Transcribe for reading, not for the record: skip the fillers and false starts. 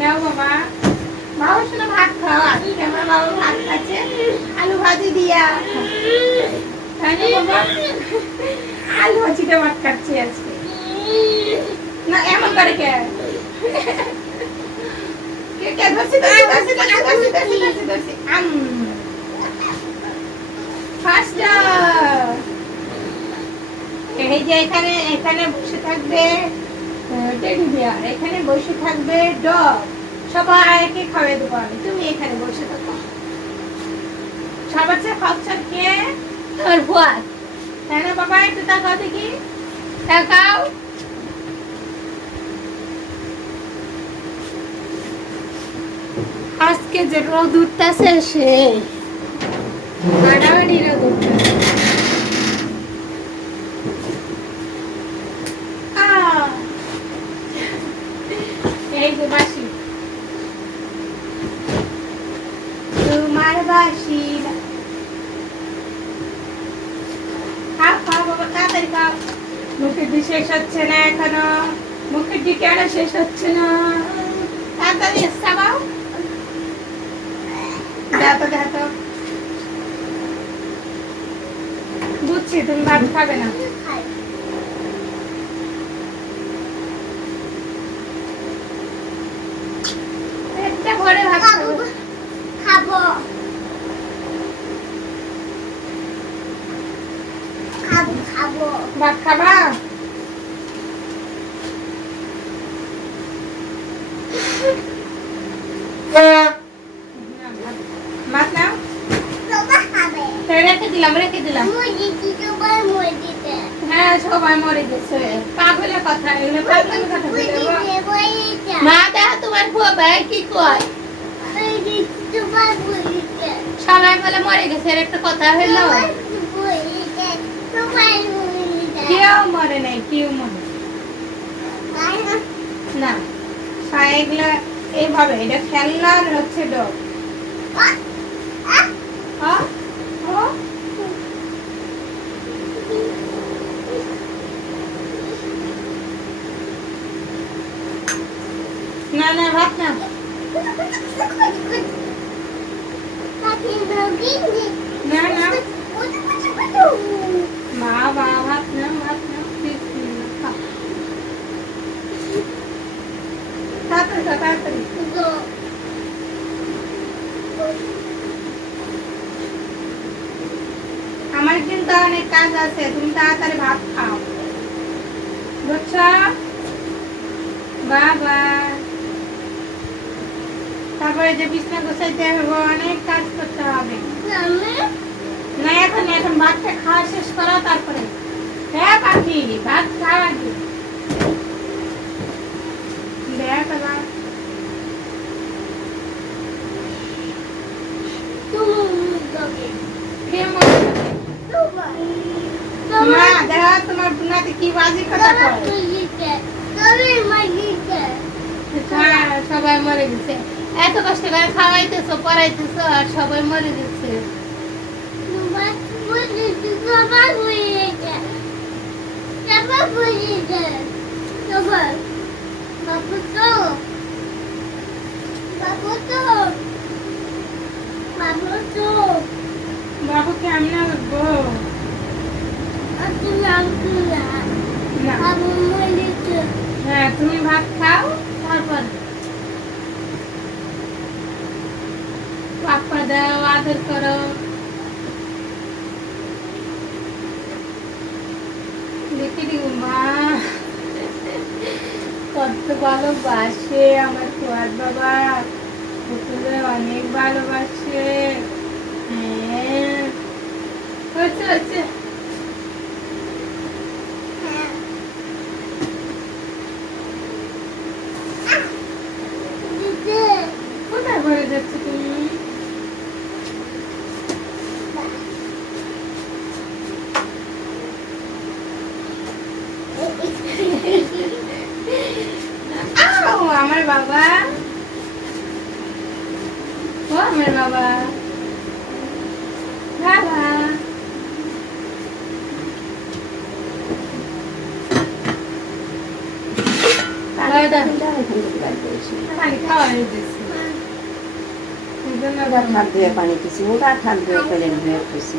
নাও বাবা, বাবা শোনো ভাত খাও। আজকে আমার বাবা ভাত খাচ্ছে আলু ভাজি দিয়া। তাই না বাবা? আলু ভাজিটা ভাত খাচ্ছি আজকে। না এমন করে কে? এই যে এখানে এখানে বসে থাকবে টেডি বিয়ার, এখানে বসে থাকবে ডগ। সবাইকে খাওয়াই দেবো আমি, তুমি এখানে বসে থাকো। সবার চেয়ে খরচার কে? আর ফুয়াদ। তাই না বাবা? একটু তাকাও দেখি, তাকাও। আজকে যে রোদ উঠতেছে সে হাড়াহাড়ি রোদ উঠতেছে। এই যে বাসি, তোমার বাসি। খাও খাও বাবা, তাড়াতাড়ি খাও। মুখের ডি শেষ হচ্ছে না এখনো, মুখের ডি কেন শেষ হচ্ছে না? তাড়াতাড়ি চাবাও। দেখো দেখো, বুঝছি তুমি ভাত খাবে না। পেটটা ভরে ভাত খাবো। খাবো খাবো খাবো। ভাত খাবা? ভাত নাও। রেখে দিলাম রেখে দিলাম। হ্যাঁ সবাই মরে গেছে, পাগলের কথা এগুলো, পাগলের কথা বলবো। মা দেখো তোমার বাবা কি কয়, সবাই বলে মরে গেছে, এর একটা কথা হলো। কেউ মরে নাই, কেউ মরে না। এগুলা এইভাবে, এটা খেলনার হচ্ছে ডগ। না না ভাত না, না না মা বা ভাত না, ভাত না তাড়াতাড়ি তাড়াতাড়ি। আমার কিন্তু অনেক কাজ আছে, তুমি তাড়াতাড়ি ভাত খাও, বুঝছো বাবা? তারপরে যে বিছনা গোছাইতে হবে, অনেক কাজ করতে হবে। না এখন এখন ভাতটা খাওয়া শেষ করা, তারপরে হ্যাঁ পাখি ভাত খাওয়া আগে। তোমার বুনাতে কি বাজি কথা কয়? সবাই মরে গেছে, এত কষ্ট করে খাওয়াইতেছো পড়াইতেছো আর সবাই মরে গেছে। বাবু কেমন লাগবো? হ্যাঁ তুমি ভাত খাও, তারপর পাপ্পা দাও, আদর করো। দেখে দিব মা কত ভালোবাসে আমার ফুয়াদ বাবা, অনেক ভালোবাসে। হ্যাঁ হচ্ছে হচ্ছে। কোথায় ঘরে যাচ্ছে তুমি? আমার বাবা, ও আমার বাবা, বাবা টিফিনটা আমি এখান থেকে বাইর করেছি। পানি খাওয়া দিচ্ছি ওটা ঠাক ধুয়ে পানি দিছি, ওটা ঠাক ধুয়ে প্লেন ধুয়ে দিছি।